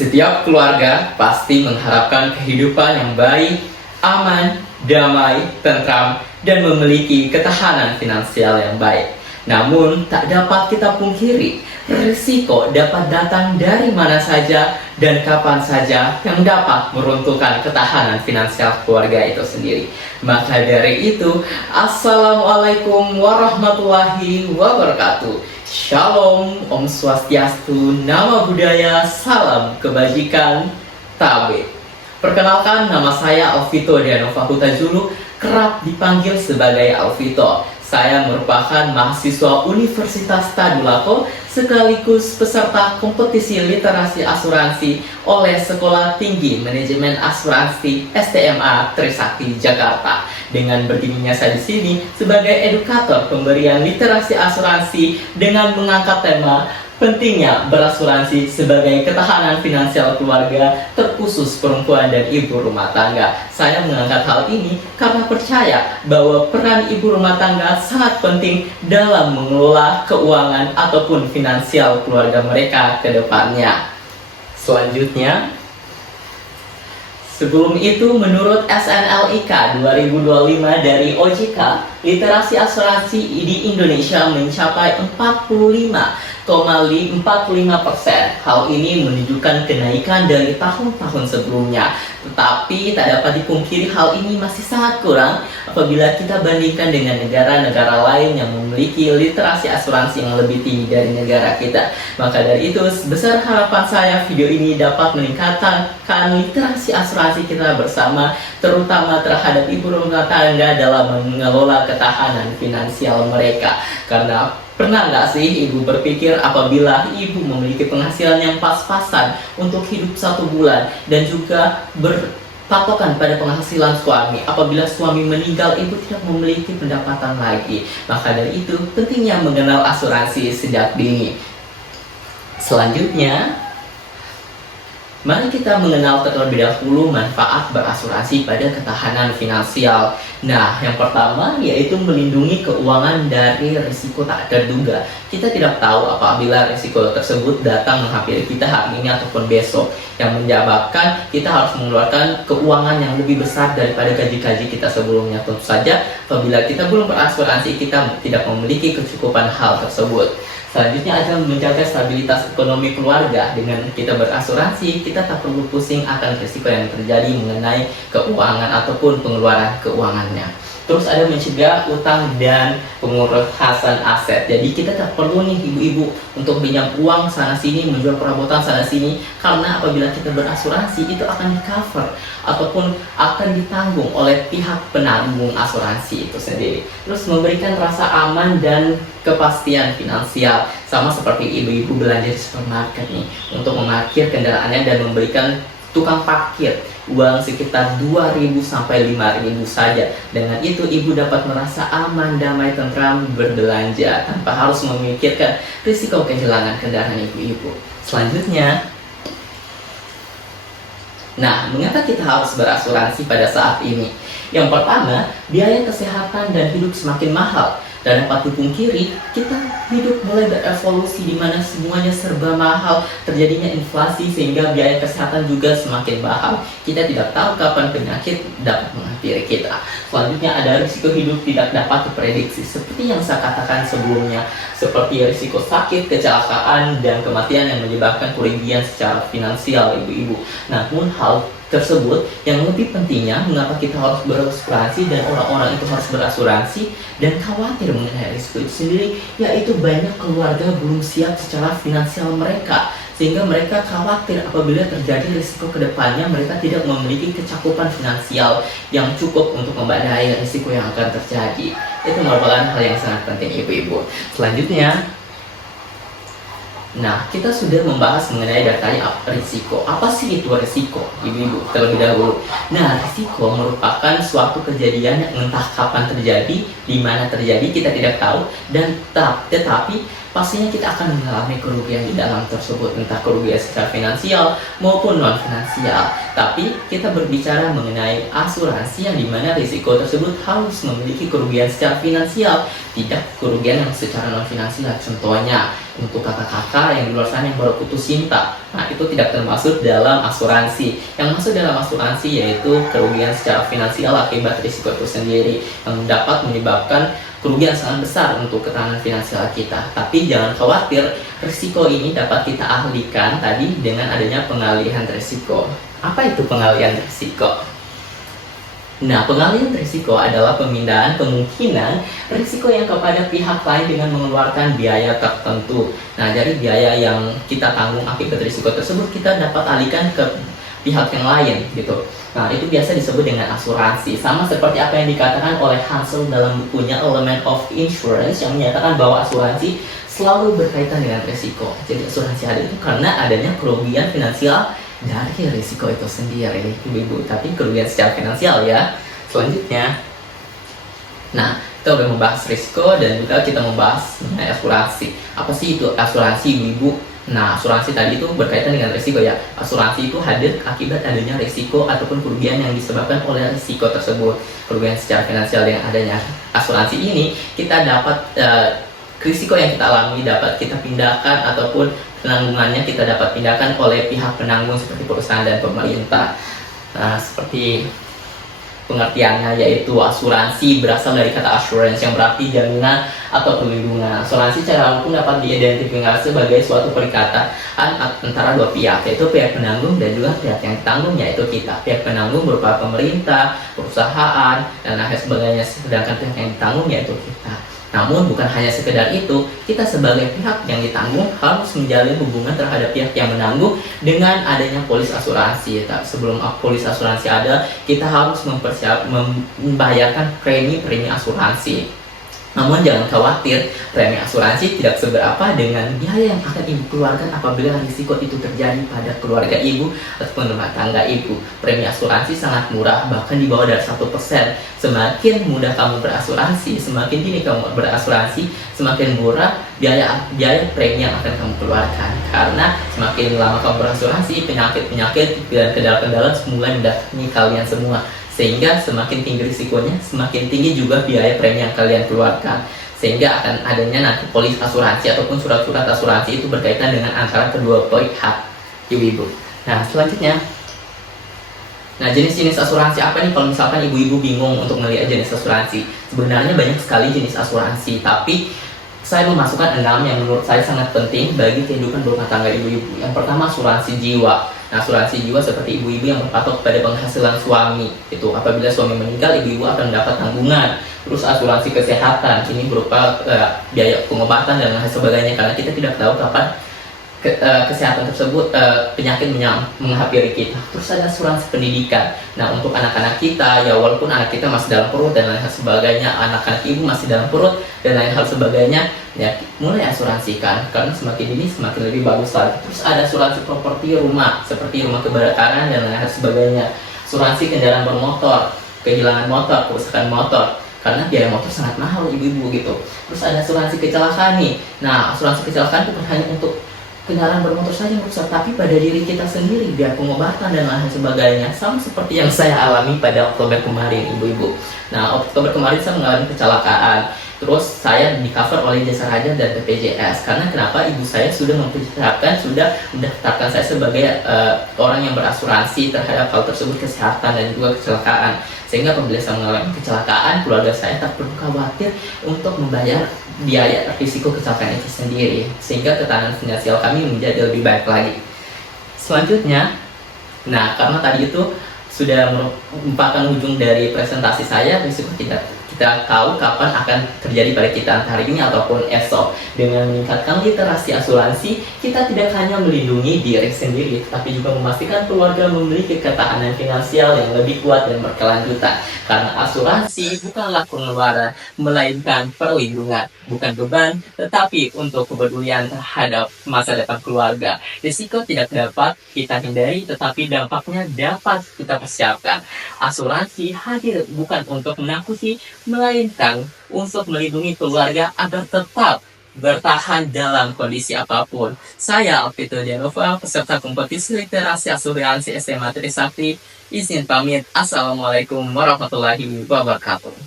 Setiap keluarga pasti mengharapkan kehidupan yang baik, aman, damai, tentram, dan memiliki ketahanan finansial yang baik. Namun, tak dapat kita pungkiri, risiko dapat datang dari mana saja dan kapan saja yang dapat meruntuhkan ketahanan finansial keluarga itu sendiri. Maka dari itu, Assalamualaikum warahmatullahi wabarakatuh. Shalom, Om Swastiastu, Nama Budaya, Salam Kebajikan, Tabe. Perkenalkan, nama saya Alvito Dianova Hutajulu, kerap dipanggil sebagai Alvito. Saya merupakan mahasiswa Universitas Tadulako sekaligus peserta kompetisi literasi asuransi oleh Sekolah Tinggi Manajemen Asuransi STMA Trisakti Jakarta. Dengan berdirinya saya di sini sebagai edukator pemberian literasi asuransi dengan mengangkat tema pentingnya berasuransi sebagai ketahanan finansial keluarga, terkhusus perempuan dan ibu rumah tangga. Saya mengangkat hal ini karena percaya bahwa peran ibu rumah tangga sangat penting dalam mengelola keuangan ataupun finansial keluarga mereka ke depannya. Selanjutnya, sebelum itu, menurut SNLIK 2025 dari OJK, literasi asuransi di Indonesia mencapai 45,45%. Hal ini menunjukkan kenaikan dari tahun-tahun sebelumnya. Tetapi tak dapat dipungkiri hal ini masih sangat kurang apabila kita bandingkan dengan negara-negara lain yang memiliki literasi asuransi yang lebih tinggi dari negara kita. Maka dari itu, sebesar harapan saya video ini dapat meningkatkan literasi asuransi kita bersama, terutama terhadap ibu rumah tangga dalam mengelola ketahanan finansial mereka. Karena pernah nggak sih ibu berpikir apabila ibu memiliki penghasilan yang pas-pasan untuk hidup 1 bulan dan juga berpatokan pada penghasilan suami, apabila suami meninggal ibu tidak memiliki pendapatan lagi. Maka dari itu pentingnya mengenal asuransi sejak dini. Selanjutnya, mari kita mengenal terlebih dahulu manfaat berasuransi pada ketahanan finansial. Nah, yang pertama yaitu melindungi keuangan dari risiko tak terduga. Kita tidak tahu apabila risiko tersebut datang menghampiri kita hari ini ataupun besok, yang menyebabkan kita harus mengeluarkan keuangan yang lebih besar daripada gaji-gaji kita sebelumnya. Tentu saja apabila kita belum berasuransi, kita tidak memiliki kecukupan hal tersebut. Selanjutnya adalah menjaga stabilitas ekonomi keluarga. Dengan kita berasuransi, kita tak perlu pusing akan risiko yang terjadi mengenai keuangan ataupun pengeluaran keuangannya. Terus ada mencegah utang dan pengurasan aset. Jadi kita tak perlu nih ibu-ibu untuk pinjam uang sana sini, menjual perabotan sana sini, karena apabila kita berasuransi itu akan di cover ataupun akan ditanggung oleh pihak penanggung asuransi itu sendiri. Terus memberikan rasa aman dan kepastian finansial, sama seperti ibu-ibu belanja di supermarket nih, untuk memarkir kendaraannya dan memberikan tukang parkir uang sekitar 2.000 sampai 5.000 saja. Dengan itu ibu dapat merasa aman, damai, tentram berbelanja tanpa harus memikirkan risiko kehilangan kendaraan ibu-ibu. Selanjutnya, mengapa kita harus berasuransi pada saat ini? Yang pertama, biaya kesehatan dan hidup semakin mahal. Dan dapat dipungkiri, kita hidup mulai berevolusi di mana semuanya serba mahal, terjadinya inflasi sehingga biaya kesehatan juga semakin mahal. Kita tidak tahu kapan penyakit dapat menghampiri kita. Selanjutnya ada risiko hidup tidak dapat diprediksi, seperti yang saya katakan sebelumnya, seperti risiko sakit, kecelakaan, dan kematian yang menyebabkan kerugian secara finansial ibu-ibu. Namun hal tersebut yang lebih pentingnya mengapa kita harus berasuransi dan orang-orang itu harus berasuransi dan khawatir mengenai risiko itu sendiri, yaitu banyak keluarga belum siap secara finansial mereka, sehingga mereka khawatir apabila terjadi risiko kedepannya mereka tidak memiliki kecakupan finansial yang cukup untuk membadai risiko yang akan terjadi. Itu merupakan hal yang sangat penting ibu-ibu. Selanjutnya, kita sudah membahas mengenai datanya risiko. Apa sih itu risiko, ibu-ibu, terlebih dahulu? Risiko merupakan suatu kejadian yang entah kapan terjadi, di mana terjadi, kita tidak tahu, dan tetapi pastinya kita akan mengalami kerugian di dalam tersebut, entah kerugian secara finansial maupun non finansial. Tapi kita berbicara mengenai asuransi yang dimana risiko tersebut harus memiliki kerugian secara finansial, tidak kerugian yang secara non finansial. Contohnya, untuk kakak-kakak yang di luar sana yang baru putus cinta. Nah, itu tidak termasuk dalam asuransi. Yang masuk dalam asuransi yaitu kerugian secara finansial akibat risiko itu sendiri yang dapat menyebabkan kerugian sangat besar untuk ketahanan finansial kita. Tapi jangan khawatir, risiko ini dapat kita alihkan tadi dengan adanya pengalihan risiko. Apa itu pengalihan risiko? Nah, pengalihan risiko adalah pemindahan kemungkinan risiko yang kepada pihak lain dengan mengeluarkan biaya tertentu. Nah, dari biaya yang kita tanggung akibat risiko tersebut kita dapat alihkan ke pihak yang lain gitu. Nah, itu biasa disebut dengan asuransi. Sama seperti apa yang dikatakan oleh Hansel dalam bukunya Element of Insurance yang menyatakan bahwa asuransi selalu berkaitan dengan risiko. Jadi asuransi ada itu karena adanya kerugian finansial dari risiko itu sendiri, ibu-ibu. Tapi kerugian secara finansial ya. Selanjutnya, nah, kita udah membahas risiko dan juga kita membahas mengenai asuransi. Apa sih itu asuransi, ibu-ibu? Nah, asuransi tadi itu berkaitan dengan risiko ya. Asuransi itu hadir akibat adanya risiko ataupun kerugian yang disebabkan oleh risiko tersebut. Kerugian secara finansial yang adanya asuransi ini, kita dapat risiko yang kita alami dapat kita pindahkan ataupun penanggungannya kita dapat pindahkan oleh pihak penanggung seperti perusahaan dan pemerintah. Nah, seperti pengertiannya yaitu asuransi berasal dari kata assurance yang berarti jaminan atau perlindungan. Asuransi secara umum dapat diidentifikasi sebagai suatu perikatan antara dua pihak, yaitu pihak penanggung dan juga pihak yang ditanggung, yaitu kita. Pihak penanggung berupa pemerintah, perusahaan, dan lain sebagainya, sedangkan pihak yang ditanggung yaitu kita. Namun bukan hanya sekedar itu, kita sebagai pihak yang ditanggung harus menjalin hubungan terhadap pihak yang menanggung dengan adanya polis asuransi. Sebelum polis asuransi ada, kita harus membayarkan premi asuransi. Namun jangan khawatir, premi asuransi tidak seberapa dengan biaya yang akan ibu keluarkan apabila risiko itu terjadi pada keluarga ibu ataupun rumah tangga ibu. Premi asuransi sangat murah, bahkan di bawah dari 1%. Semakin mudah kamu berasuransi, semakin dini kamu berasuransi, semakin murah biaya premi yang akan kamu keluarkan. Karena semakin lama kamu berasuransi, penyakit-penyakit dan kendala-kendala mulai mendatangi kalian semua. Sehingga semakin tinggi risikonya, semakin tinggi juga biaya premi yang kalian keluarkan. Sehingga akan adanya nanti polis asuransi ataupun surat-surat asuransi itu berkaitan dengan antara kedua pihak, ibu-ibu. Nah, selanjutnya, nah, jenis-jenis asuransi apa nih kalau misalkan ibu-ibu bingung untuk melihat jenis asuransi? Sebenarnya banyak sekali jenis asuransi, tapi saya memasukkan 6 yang menurut saya sangat penting bagi kehidupan rumah tangga ibu-ibu. Yang pertama, asuransi jiwa. Nah, asuransi jiwa seperti ibu-ibu yang berpatok pada penghasilan suami. Itu apabila suami meninggal, ibu-ibu akan mendapat tanggungan. Terus asuransi kesehatan, ini berupa biaya pengobatan dan lain sebagainya, karena kita tidak tahu kapan kesehatan tersebut, penyakit menghampiri kita. Terus ada asuransi pendidikan. Nah, untuk anak-anak kita, ya walaupun anak kita masih dalam perut dan lain hal sebagainya, anak-anak ibu masih dalam perut dan lain hal sebagainya, ya mulai asuransikan, karena semakin dini semakin lebih bagus lagi. Terus ada asuransi properti rumah, seperti rumah kebakaran dan lain hal sebagainya. Asuransi kendaraan bermotor, kehilangan motor, kerusakan motor, karena biaya motor sangat mahal ibu-ibu gitu. Terus ada asuransi kecelakaan nih. Nah, asuransi kecelakaan bukan hanya untuk kendaraan bermotor saja yang rusak, tapi pada diri kita sendiri, biaya pengobatan dan lain sebagainya. Sama seperti yang saya alami pada Oktober kemarin, ibu-ibu. Nah, Oktober kemarin saya mengalami kecelakaan. Terus saya di cover oleh Jasa Raja dan BPJS. Karena kenapa? Ibu saya sudah mendaftarkan saya sebagai orang yang berasuransi terhadap hal tersebut, kesehatan dan juga kecelakaan. Sehingga apabila saya mengalami kecelakaan, keluarga saya tak perlu khawatir untuk membayar biaya risiko kecelakaan itu sendiri, sehingga ketahanan finansial kami menjadi lebih baik lagi. Selanjutnya, nah karena tadi itu sudah merupakan ujung dari presentasi saya, risiko kita tahu kapan akan terjadi pada kita hari ini ataupun esok. Dengan meningkatkan literasi asuransi, kita tidak hanya melindungi diri sendiri, tapi juga memastikan keluarga memiliki ketahanan finansial yang lebih kuat dan berkelanjutan. Karena asuransi bukanlah pengeluaran, melainkan perlindungan, bukan beban, tetapi untuk kepedulian terhadap masa depan keluarga. Risiko tidak dapat kita hindari, tetapi dampaknya dapat kita persiapkan. Asuransi hadir bukan untuk menakuti, melainkan untuk melindungi keluarga agar tetap bertahan dalam kondisi apapun. Saya Alvito Dianova, peserta kompetisi literasi asuransi SMA Trisakti, izin pamit. Assalamualaikum warahmatullahi wabarakatuh.